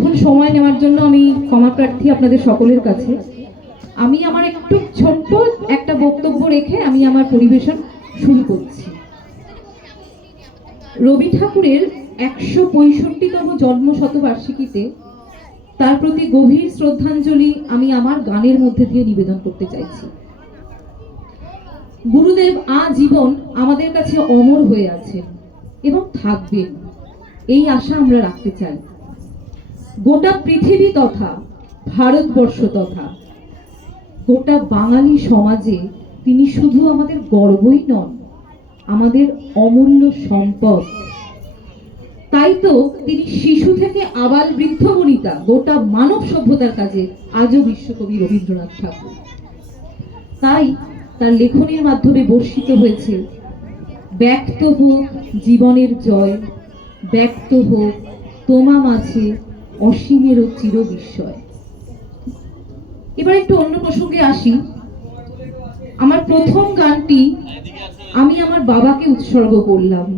এতক্ষণ সময় নেওয়ার জন্য আমি ক্ষমা প্রার্থী আপনাদের সকলের কাছে। আমি আমার একটু ছোট্ট একটা বক্তব্য রেখে আমি আমার পরিবেশন শুরু করছি। রবি ঠাকুরের ১৬৫তম জন্ম শতবার্ষিকীতে তার প্রতি গভীর শ্রদ্ধাঞ্জলি আমি আমার গানের মধ্যে দিয়ে নিবেদন করতে চাইছি। গুরুদেব আজীবন আমাদের কাছে অমর হয়ে আছেন এবং থাকবেন, এই আশা আমরা রাখতে চাই। গোটা পৃথিবী তথা ভারতবর্ষ তথা গোটা বাঙালি সমাজে তিনি শুধু আমাদের গর্বই নন, আমাদের অমূল্য সম্পদ। তাই তো তিনি শিশু থেকে আবাল বৃদ্ধ বনিতা গোটা মানব সভ্যতার কাজে আজও বিশ্বকবি রবীন্দ্রনাথ ঠাকুর। তাই তার লেখনীর মাধ্যমে বর্ষিত হয়েছে ব্যক্ত হোক জীবনের জয়, ব্যক্ত হোক তোমা মাঝে অসীমেরও চির বিস্ময়। এবার একটু অন্য প্রসঙ্গে আসি। আমার প্রথম গানটি আমি আমার বাবাকে উৎসর্গ করলাম।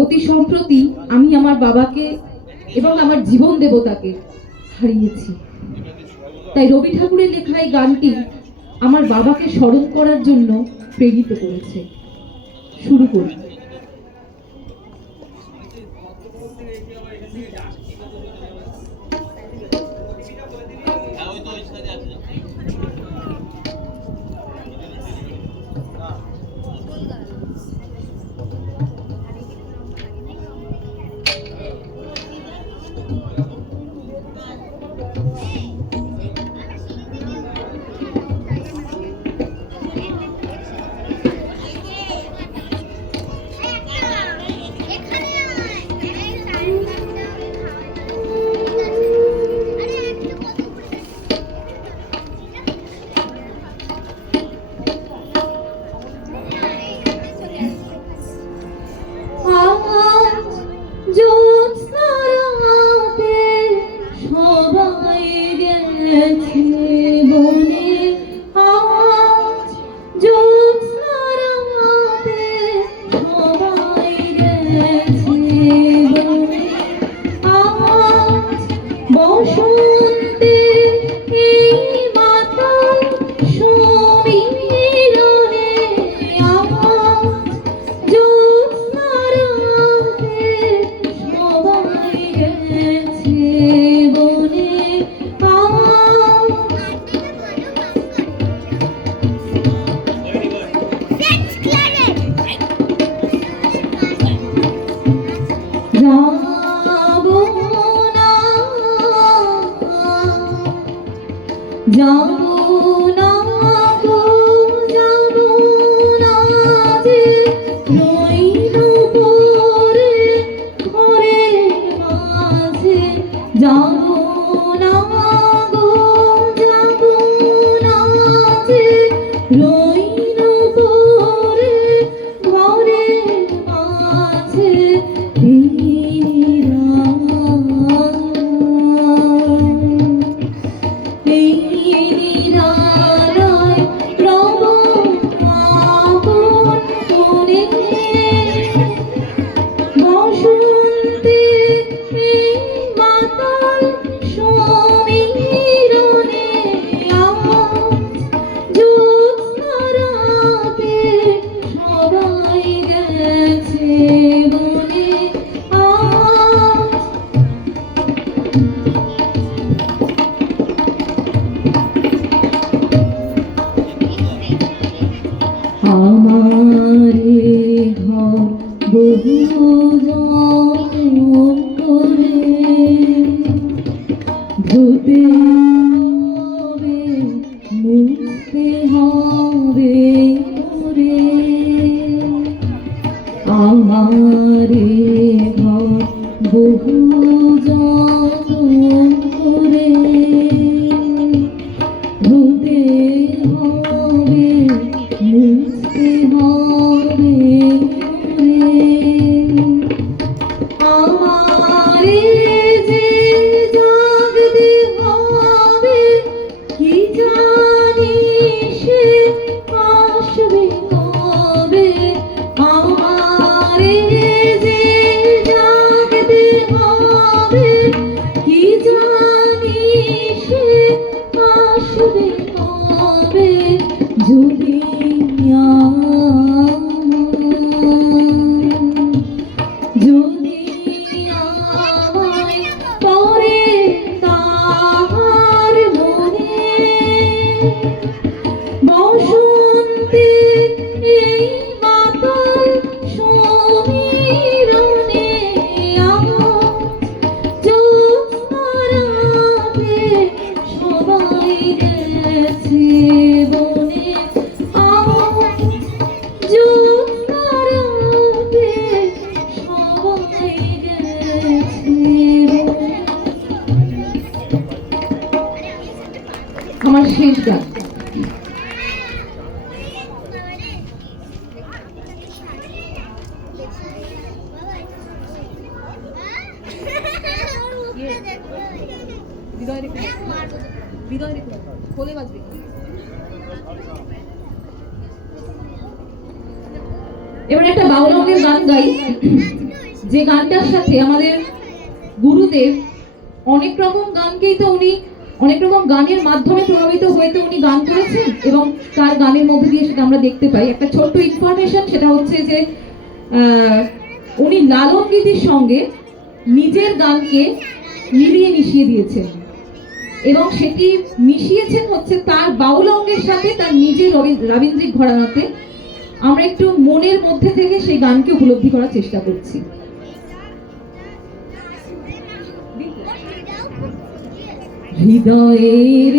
অতি সম্প্রতি আমি আমার বাবাকে এবং আমার জীবন দেবতাকে হারিয়েছি। তাই রবি ঠাকুরের লেখা এই গানটি আমার বাবাকে স্মরণ করার জন্য প্রেরিত করেছে। শুরু করি। কি আমার শেষ গান। এবার একটা বাউল রঙের গান গাই, যে গানটার সাথে আমাদের গুরুদেব অনেক রকম গানকেই তো উনি অনেক রকম গানের মাধ্যমে প্রভাবিত হয়ে তো উনি গান করেছেন, এবং তার গানের মধ্যে দিয়ে সেটা আমরা দেখতে পাই। একটা ছোট্ট ইনফরমেশন, সেটা হচ্ছে যে উনি লালন গীতির সঙ্গে নিজের গানকে মিলিয়ে মিশিয়ে দিয়েছেন, এবং সেটি মিশিয়েছেন হচ্ছে তার বাউল অঙ্গের সাথে তার নিজের রবীন্দ্রিক ঘরানাতে। আমরা একটু মনের মধ্যে থেকে সেই গানকে উপলব্ধি করার চেষ্টা করছি। হৃদয়ের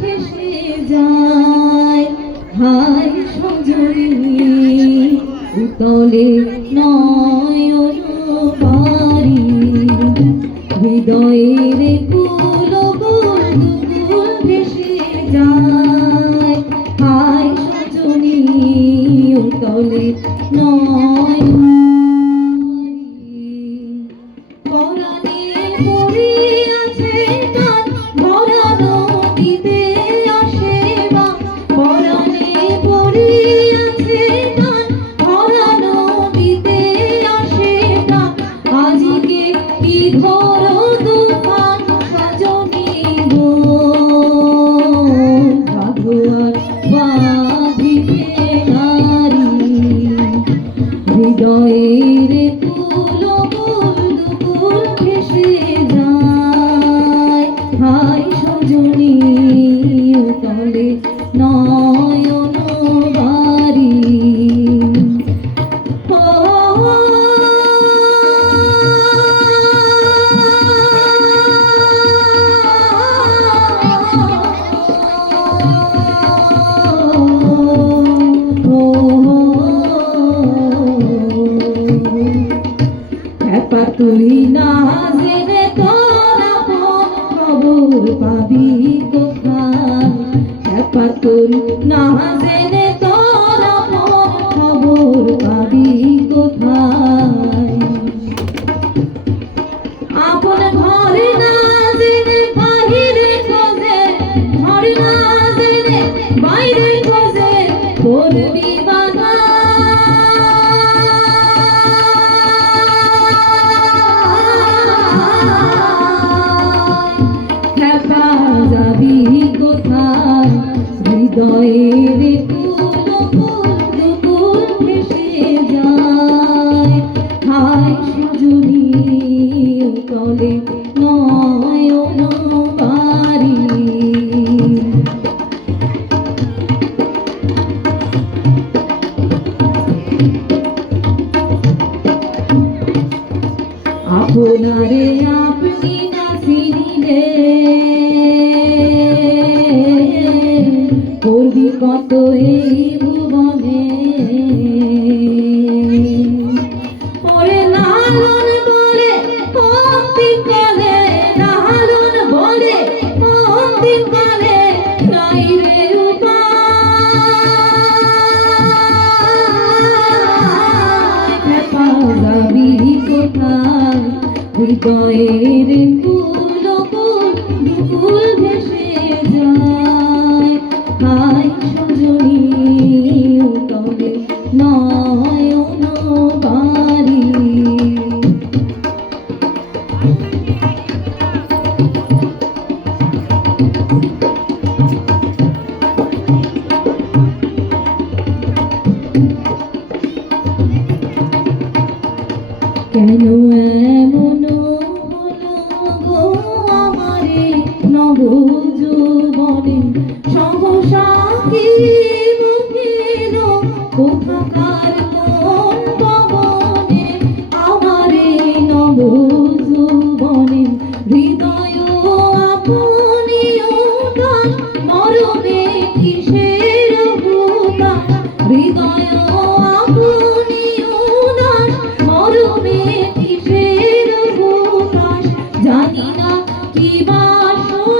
ভেসে যায়, হায় সজনী উতলে নয়ন বাড়ি। হৃদয়ের ভেসে যায়, হায় সজনী উতলে নয়ন। হৃদয়ের ভেসে যায়, হায় সজনী উতলে নয়ন বাড়ি। তুই না জেনে তোর খবর পাবি কোথায়? তুই না জেনে তোর খবর পাবি কোথায়? আপন ঘরে না জেনে বাহিরে খোঁজে, ঘরে না জেনে বাইরে খোঁজে করবি বাধা। হৃদয়ের ভেসে যায়, হায় সজনী উতলে নয়ন বাড়ি। আপনারে আপনি না চিনিলে করবি কত এই ভুবনে। ওরে লালন বলে অন্তিমকালে, লালন বলে অন্তিমকালে নাই রে উপায়। যাবি কোথায়? হৃদয়ের ফুল ভেসে যায়, হায় সজনী উতলে নয়ন বাড়ি। কেন এমন হলো গো আমারে নব যৌবনে, সহসা কি বুঝিল কোথাকার কোন পবনে আমারে নব যৌবনে। হৃদয় আপনি উদাস মরণে কিসের ভূতাস? হৃদয় আপনি উদাস মরণে কিসের ভূতাস? জানি না কি বাসনা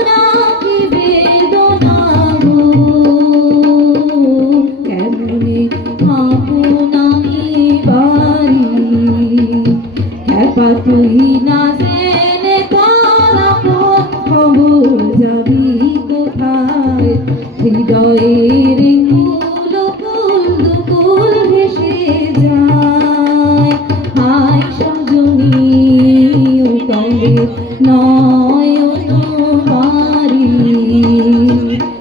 তুই না জেনে তোরা কোন খবর যাবি কোথায় হৃদয়ের কুল কুল দুকুল ভেসে যায় হায় সজনী তবে নয়ন বাড়ি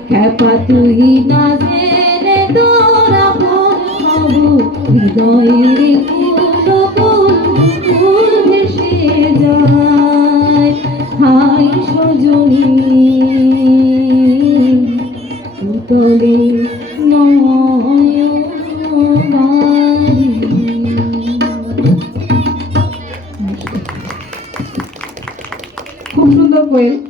খ্যাপা তুই না জেনে তোরা কোন খবর হৃদয়ের কুল কুল দুকুল ভেসে যায় হায় সজনী তবে নয়ন বাড়ি। খুব সুন্দর কোয়েল।